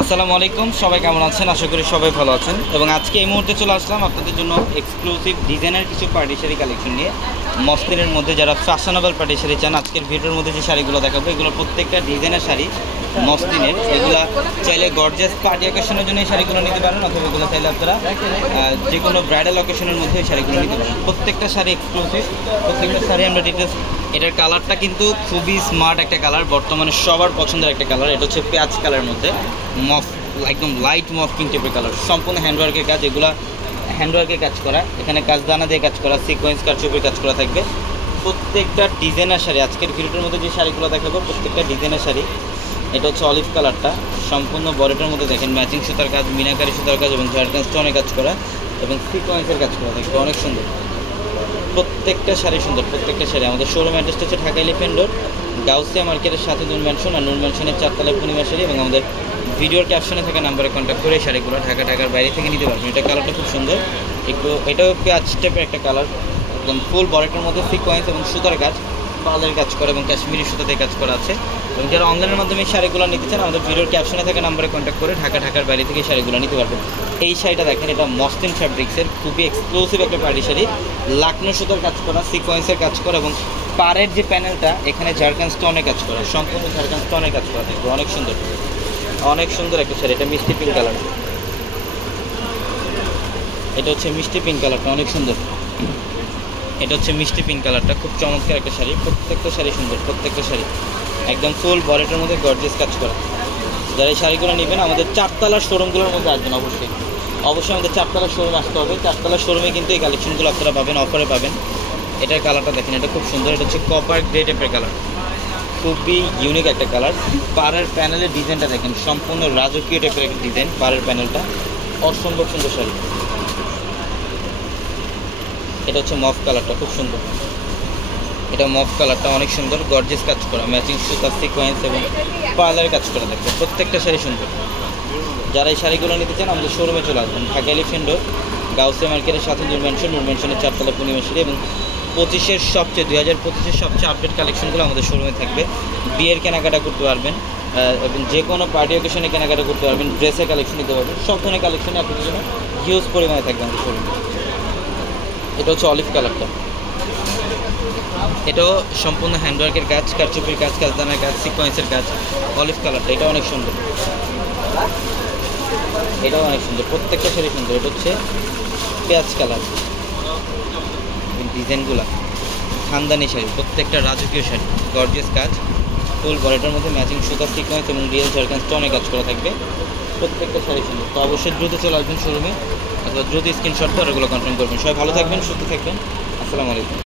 আসসালামু আলাইকুম, সবাই কেমন আছেন? আশা করি সবাই ভালো আছেন। এবং আজকে এই মুহূর্তে চলে আসলাম আপনাদের জন্য এক্সক্লুসিভ ডিজাইনের কিছু পার্টি শাড়ি কালেকশন নিয়ে। মসলিনের মধ্যে যারা ফ্যাশনেবল পার্টি শাড়ি চান, আজকের ভিডিওর মধ্যে যে শাড়িগুলো দেখাবো এগুলো প্রত্যেকটা ডিজাইনের শাড়ি মসলিনের। এগুলা চাইলে গর্জিয়াস পার্টি অকেশনের জন্য এই শাড়িগুলো নিতে পারেন, অথবা এগুলো চাইলে আপনারা যে কোনো ব্রাইডাল অকেশনের মধ্যে এই শাড়িগুলো নিতে পারেন। প্রত্যেকটা শাড়ি এক্সক্লুসিভ, প্রত্যেকটা শাড়ি আমরা ডিটেলস। এটার কালারটা কিন্তু খুবই স্মার্ট একটা কালার, বর্তমানে সবার পছন্দের একটা কালার। এটা হচ্ছে পেঁয়াজ কালারের মধ্যে মফ, একদম লাইট মফ পিঙ্ক টাইপের কালার, সম্পূর্ণ হ্যান্ডওয়ার্কের কাজ। এগুলা হ্যান্ডওয়ার্কের কাজ করা, এখানে কাজদানা দিয়ে কাজ করা, সিকোয়েন্স কারচুপির কাজ করা থাকবে। প্রত্যেকটা ডিজাইনার শাড়ি, আজকের ভিডিওর মধ্যে যে শাড়িগুলো দেখাবো প্রত্যেকটা ডিজাইনার শাড়ি। এটা হচ্ছে অলিভ কালারটা, সম্পূর্ণ বডিটার মধ্যে দেখেন ম্যাচিং সুতার কাজ, মিনাকারি সুতার কাজ এবং ঝাড়খান্ড স্টোনের কাজ করা এবং সিকোয়েন্সের কাজ করা থাকবে, অনেক সুন্দর। প্রত্যেকটা শাড়ি সুন্দর, প্রত্যেকটা শাড়ি। আমাদের শোরুম অ্যাড্রেসটা হচ্ছে ঢাকা এলিফ্যান্ট রোড, গাউসিয়া মার্কেটের সাথে নূর ম্যানশন, আর নূর ম্যানশনের 4 তলায় পূর্ণিমা শাড়ি। এবং আমাদের ভিডিওর ক্যাপশনে থাকা নাম্বারে কন্ট্যাক্ট করে শাড়িগুলো ঢাকার বাইরে থেকে নিতে পারবেন। এটা কালারটা খুব সুন্দর, একটু এটাও পেঁয়াজ টাইপের একটা কালার, একদম ফুল বডিটার মধ্যে সিকোয়েন্স এবং সুতার কাজ, পালের কাজ করা এবং কাশ্মীরি সুতাতে কাজ করা আছে। এবং যারা অনলাইনের মাধ্যমে এই শাড়িগুলো নিতে চান, আমাদের ভিডিওর ক্যাপশনে থাকা নাম্বারে কন্ট্যাক্ট করে ঢাকার বাইরে থেকে শাড়িগুলো নিতে পারবেন। এই শাড়িটা দেখেন, এটা মসলিন ফ্যাব্রিক্সের খুবই এক্সক্লুসিভ একটা পার্টি শাড়ি, লাকনো সুতার কাজ করা, সিকোয়েন্সের কাজ করা এবং পাড়ের যে প্যানেলটা এখানে ঝাড়খান্ড স্টোনের কাজ করা, সম্পূর্ণ ঝাড়খান্ড স্টোনের কাজ করা দেখবো, অনেক সুন্দর, অনেক সুন্দর একটা শাড়ি। এটা মিষ্টি পিঙ্ক কালার, এটা হচ্ছে মিষ্টি পিঙ্ক কালারটা, অনেক সুন্দর। এটা হচ্ছে মিষ্টি পিঙ্ক কালারটা, খুব চমৎকার একটা শাড়ি। প্রত্যেকটা শাড়ি সুন্দর, প্রত্যেকটা শাড়ি একদম ফুল বডিটার মধ্যে গর্জিয়াস কাজ করা। যারা এই শাড়িগুলো নেবেন আমাদের 4 তলার শোরুমগুলোর মধ্যে আসবেন, অবশ্যই আমাদের 4 তলার শোরুমে আসতে হবে। 4 তলার শোরুমে কিন্তু এই কালেকশনগুলো আপনারা পাবেন, অফারে পাবেন। এটার কালারটা দেখেন, এটা খুব সুন্দর। এটা হচ্ছে কপার গ্রে টাইপের কালার, খুবই ইউনিক একটা কালার। পাড়ের প্যানেলের ডিজাইনটা দেখেন, সম্পূর্ণ রাজকীয় টাইপের একটা ডিজাইন, পাড়ের প্যানেলটা অসম্ভব সুন্দর শাড়ি। এটা হচ্ছে মফ কালারটা, খুব সুন্দর। এটা মফ কালারটা অনেক সুন্দর, গর্জিয়াস কাজ করা, ম্যাচিং সুতা, সিকোয়েন্স এবং পার্লারের কাজ করা থাকবে। প্রত্যেকটা শাড়ি সুন্দর। যারা এই শাড়িগুলো নিতে চান আমাদের শোরুমে চলে আসবেন, ঢাকা এলিফ্যান্ট রোড, গাউসিয়া মার্কেটের সাথে নূর ম্যানশনের 4 তলা পূর্ণিমা শাড়ি। এবং 2025-এর সবচেয়ে আপডেট কালেকশনগুলো আমাদের শোরুমে থাকবে। বিয়ের কেনাকাটা করতে পারবেন এবং যে কোনো পার্টি অকেশনে কেনাকাটা করতে পারবেন, ড্রেসের কালেকশন নিতে পারবেন, সব ধরনের কালেকশনে আপনাদের জন্য হিউজ পরিমাণে থাকবে আমাদের শোরুমে। এটা হচ্ছে অলিভ কালারটা, এটাও সম্পূর্ণ হ্যান্ডওয়ার্কের কাজ, কারচুপির কাজ, কাজদানার কাজ, সিকোয়েন্সের কাজ। অলিভ কালারটা এটা অনেক সুন্দর, এটাও অনেক সুন্দর। প্রত্যেকটা শাড়ি সুন্দর। এটা হচ্ছে পেঁয়াজ কালার, ডিজাইনগুলা খানদানি শাড়ি, প্রত্যেকটা রাজকীয় শাড়ি, গর্জিয়াস কাজ, ফুল বডিটার মধ্যে ম্যাচিং সুতা, সিকোয়েন্স এবং রিয়েল ঝাড়খান্ড স্টোনের কাজ করা থাকবে। প্রত্যেকটা শাড়ি সুন্দর। তো অবশ্যই দ্রুত চলে আসবেন শোরুমে, অথবা দ্রুত স্ক্রিনশট করে ওগুলো কনফার্ম করবেন। সবাই ভালো থাকবেন, সুস্থ থাকবেন। আসসালামু আলাইকুম।